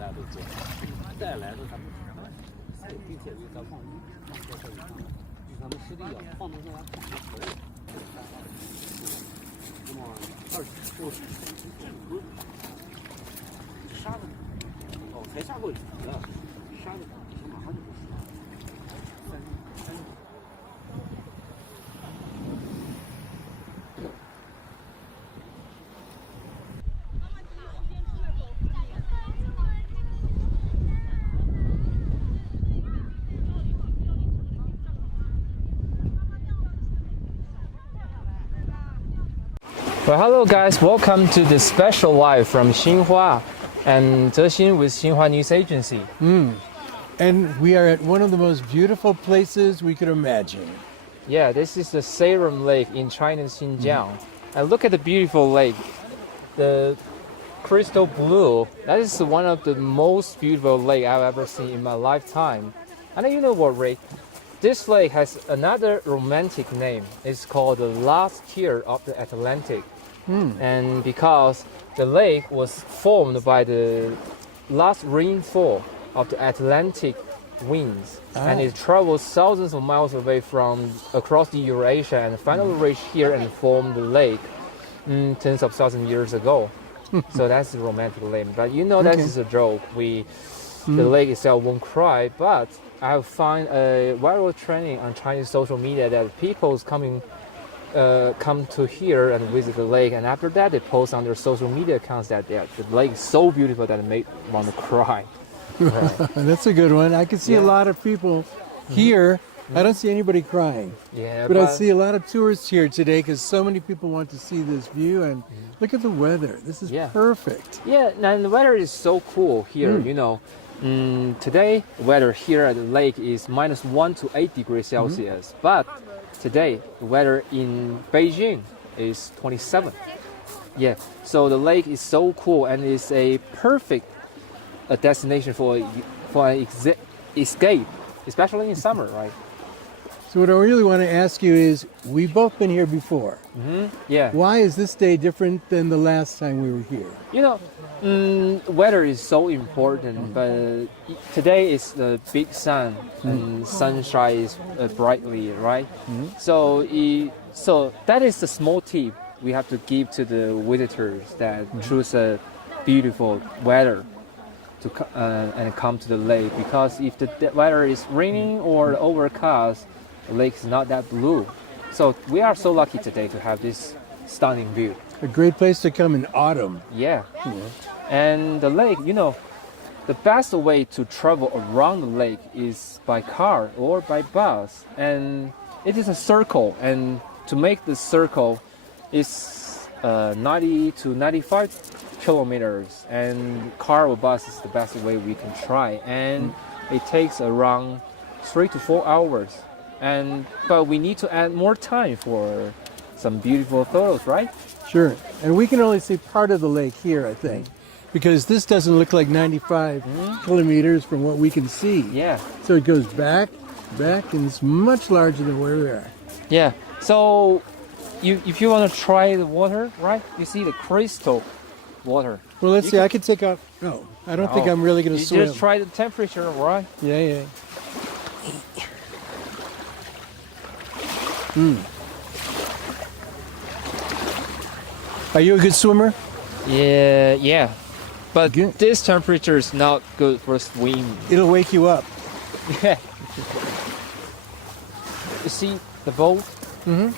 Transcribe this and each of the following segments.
大家都做。再来的咱们还有并且要放在这里放，咱们湿地要放到这来放个头。那么20沙子，哦，才下过雨了，沙子马上就不湿了。3Well, hello guys, welcome to the special live from Xinhua and Zexin with Xinhua News Agency. And we are at one of the most beautiful places we could imagine. Yeah, this is the Sayram Lake in China's Xinjiang. And look at the beautiful lake. The crystal blue, that is one of the most beautiful lake I've ever seen in my lifetime. And you know what, Rick? This lake has another romantic name. It's called the last tear of the Atlantic. And because the lake was formed by the last rainfall of the Atlantic winds, and it travels thousands of miles away from across the Eurasia and finally reached here and formed the lake tens of thousands of years ago. So that's the romantic name. But you know that is a joke. The lake itself won't cry, but I find a viral trending on Chinese social media that people's come to here and visit the lake, and after that they post on their social media accounts that the lake is so beautiful that it made want to cry. Right. That's a good one. I can see a lot of people here. I don't see anybody crying. Yeah, but I see a lot of tourists here today because so many people want to see this view. And look at the weather. This is perfect. Yeah, and the weather is so cool here. You know, today weather here at the lake is -1 to 8 degrees Celsius, but today the weather in Beijing is 27. Yeah, so the lake is so cool and it's a perfect destination for an escape, especially in summer, right? So what I really want to ask you is, we've both been here before. Yeah. Why is this day different than the last time we were here? You know, weather is so important, but today is the big sun and sun shines brightly, right? So that is the small tip we have to give to the visitors that choose a beautiful weather to and come to the lake, because if the weather is raining or overcast, the lake is not that blue. So we are so lucky today to have this stunning view. A great place to come in autumn. Yeah. And the lake, you know, the best way to travel around the lake is by car or by bus. And it is a circle, and to make the circle is 90 to 95 kilometers, and car or bus is the best way we can try. And it takes around 3 to 4 hours. But we need to add more time for some beautiful photos, right? Sure. And we can only see part of the lake here, I think, because this doesn't look like 95 kilometers from what we can see. Yeah. So it goes back, and it's much larger than where we are. Yeah. So if you want to try the water, right? You see the crystal water. Well, let's see. I can take off. No, I don't think I'm really going to swim. Just try the temperature, right? Yeah. Are you a good swimmer? Yeah. But this temperature is not good for swim. It'll wake you up. Yeah. You see the boat,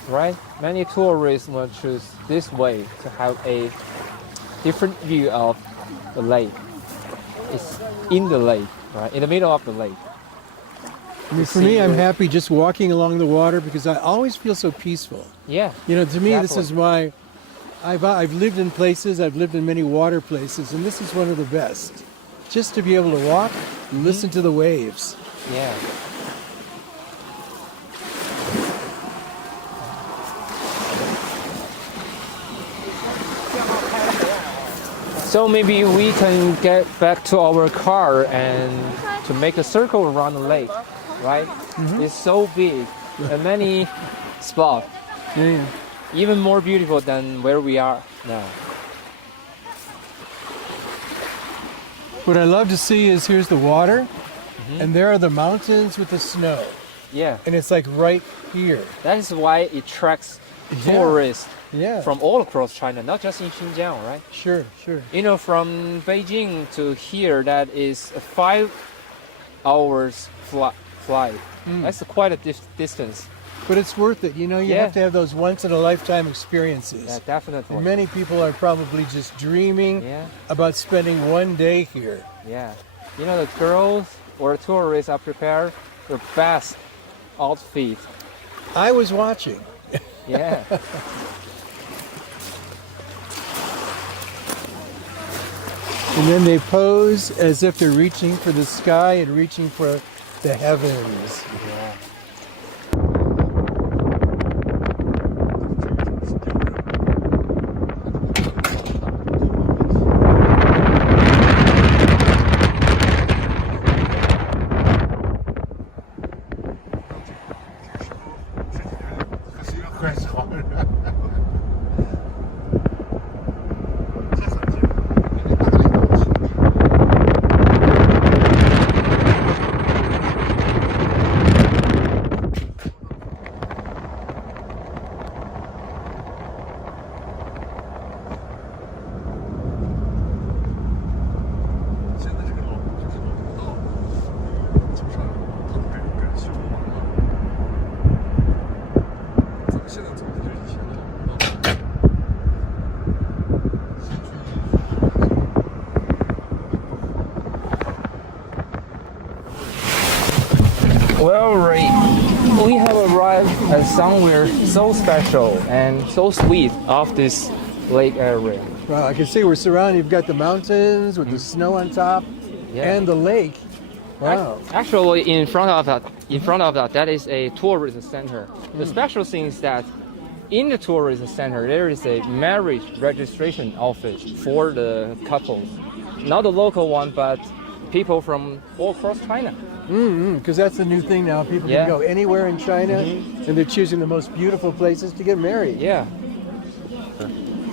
right? Many tourists will choose this way to have a different view of the lake. It's in the lake, right? In the middle of the lake. I mean, for me, I'm happy just walking along the water because I always feel so peaceful. Yeah. You know, to me, this is why I've lived in places, I've lived in many water places, and this is one of the best. Just to be able to walk and listen to the waves. Yeah. So maybe we can get back to our car and to make a circle around the lake, right? It's so big and many spots. Even more beautiful than where we are now. What I love to see is here's the water, and there are the mountains with the snow. Yeah, And it's like right here. that is why it attracts Yeah. tourists Yeah. from all across China, not just in Xinjiang, right? Sure, sure. You know, from Beijing to here, that is a 5 hours flight. That's quite a distance. But it's worth it. You know, you Yeah. have to have those once in a lifetime experiences. Yeah, definitely. And many people are probably just dreaming Yeah, about spending one day here. yeah. You know, the girls or tourists are prepared their best outfit. I was watching. Yeah. And then they pose as if they're reaching for the sky and reaching for the heavens. Yeah. Well, Ray, we have arrived at somewhere so special and so sweet of this lake area. Well, I can see we're surrounded. You've got the mountains with the snow on top Yeah. and the lake. Wow. Actually, in front of that, that is a tourism center. The special thing is that in the tourism center, there is a marriage registration office for the couples. Not the local one, but people from all across China. Because that's the new thing now. People Yeah. can go anywhere in China, and they're choosing the most beautiful places to get married. Yeah.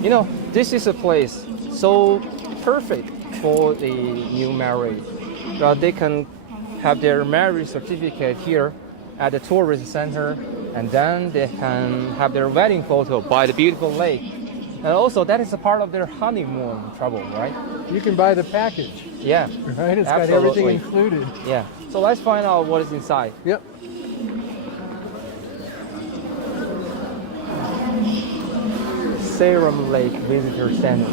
You know, this is a place so perfect for the new married. They can have their marriage certificate here at the tourist center, and then they can have their wedding photo by the beautiful lake. And also, that is a part of their honeymoon travel, right? You can buy the package, Yeah. right? It's got everything Absolutely. included. Yeah. So let's find out what is inside. Yep. Sayram Lake Visitor Center.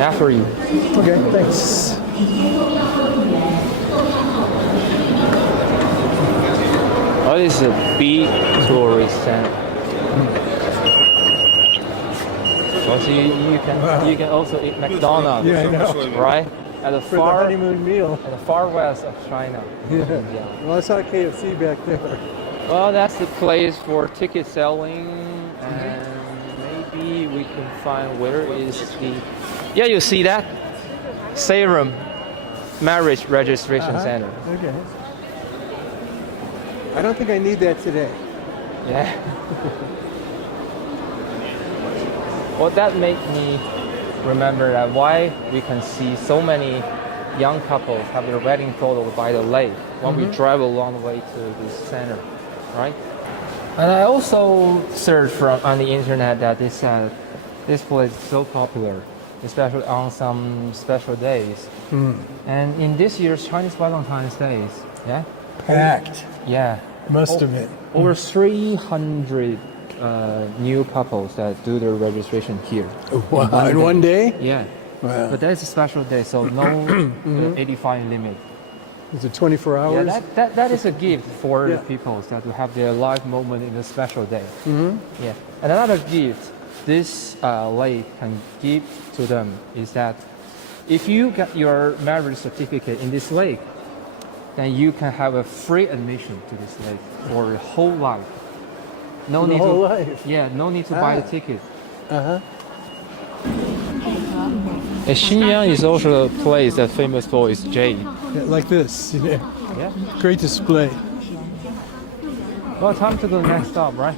After you. Okay, thanks. What is a big tourist center? Also, you can also eat McDonald's, Yeah, I know. right? At the For the far honeymoon meal. at the far west of China. Yeah. Yeah. Well, I saw KFC back there. Well, that's the place for ticket selling, and maybe we can find where is the. Yeah, you see that? Sayram Marriage Registration Center. Okay. I don't think I need that today. Yeah. Well, that made me remember that why we can see so many young couples have their wedding photo by the lake when we drive a long way to this center, right? And I also searched on the internet that this place is so popular, especially on some special days. And in this year's Chinese Valentine's Days, yeah, Packed. yeah, Must have been. over 300 new couples that do their registration here. Wow. In one day? Yeah, Wow. but that is a special day, so no 85 limit. Is it 24 Yeah, hours? that is a gift for Yeah. the people that to have their life moment in a special day. Yeah, and another gift this lake can give to them is that if you get your marriage certificate in this lake, then you can have a free admission to this lake for your whole life. No The need whole to, life. yeah, no need to buy the Ah. ticket. Uh-huh. Xinjiang is also a place that's famous for its jade. Yeah, like this. Yeah. Yeah. Great display. Well, time to the next stop, right?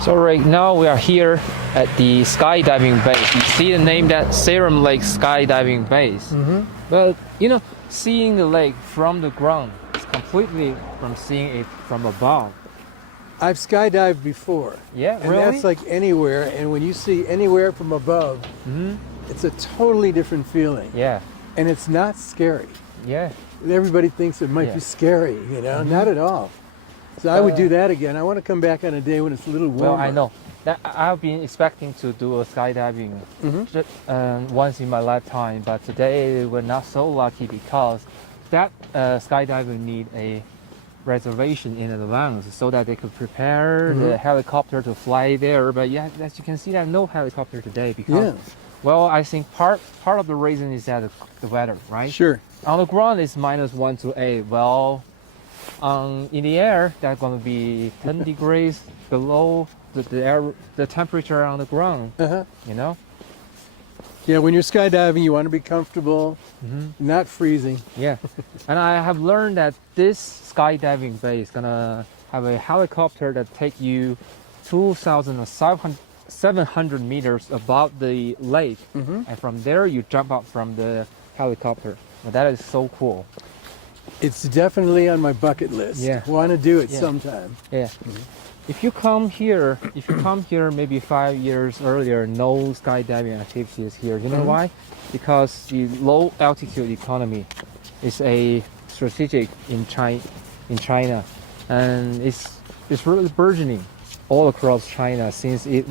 So right now we are here at the skydiving base. You see the name, that Sayram Lake skydiving base. But you know, seeing the lake from the ground is completely from seeing it from above. I've skydived before. Yeah, and really? that's like anywhere. And when you see anywhere from above, it's a totally different feeling. Yeah, And it's not scary. yeah. Everybody thinks it might Yeah. be scary, you know? Not at all. So I would do that again. I want to come back on a day when it's a little warmer. Well, I know that I've been expecting to do a skydiving once in my lifetime, but today we're not so lucky because that skydiving need a reservation in advance so that they could prepare the helicopter to fly there. But yeah, as you can see, there's no helicopter today because, well, I think part of the reason is that the weather, right? Sure. On the ground it's -1 to 8. Well, in the air that's going to be 10 degrees below the temperature on the ground. You know. Yeah, when you're skydiving, you want to be comfortable, not freezing. Yeah, and I have learned that this skydiving base is gonna have a helicopter that take you 2,700 meters above the lake, and from there you jump out from the helicopter. Well, that is so cool. It's definitely on my bucket list. Yeah. Want to do it Yeah. sometime. Yeah. If you come here maybe 5 years earlier, no skydiving activities here. You know why? Because the low altitude economy is a strategic in China, and it's really burgeoning all across China since the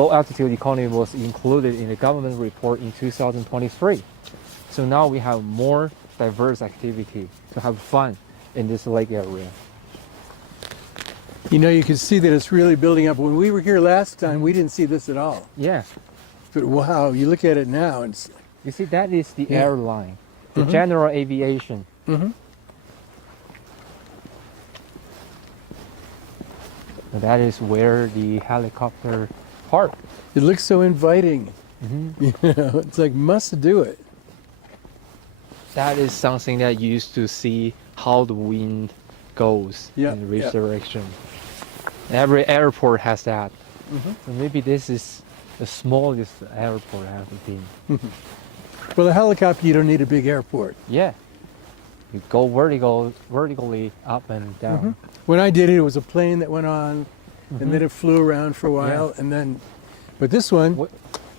low altitude economy was included in the government report in 2023. So now we have more diverse activity to have fun in this lake area. You know, you can see that it's really building up. When we were here last time, we didn't see this at all. Yeah. But wow, you look at it now, and it's You see, that is the airline, the general aviation. And that is where the helicopter park. it looks so inviting. You know, it's like must do it. That is something that you used to see how the wind goes in which direction. Every airport has that. So maybe this is the smallest airport I have been. Well, a helicopter, you don't need a big airport. Yeah. You go vertically up and down. When I did it, it was a plane that went on, and then it flew around for a while, and then, but this one,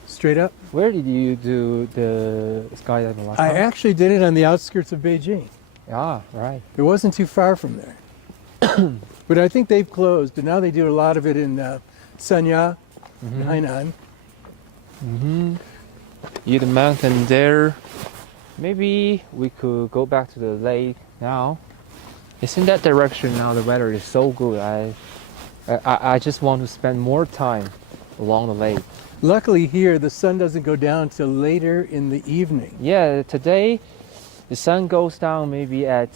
straight up. Where did you do the skydiving last I time? actually did it on the outskirts of Beijing. Ah, right. It wasn't too far from there. But I think they've closed, and now they do a lot of it in Xinhua, Hainan. You the mountain there. Maybe we could go back to the lake now. It's in that direction now. The weather is so good. I just want to spend more time along the lake. Luckily here, the sun doesn't go down till later in the evening. Yeah, today the sun goes down maybe at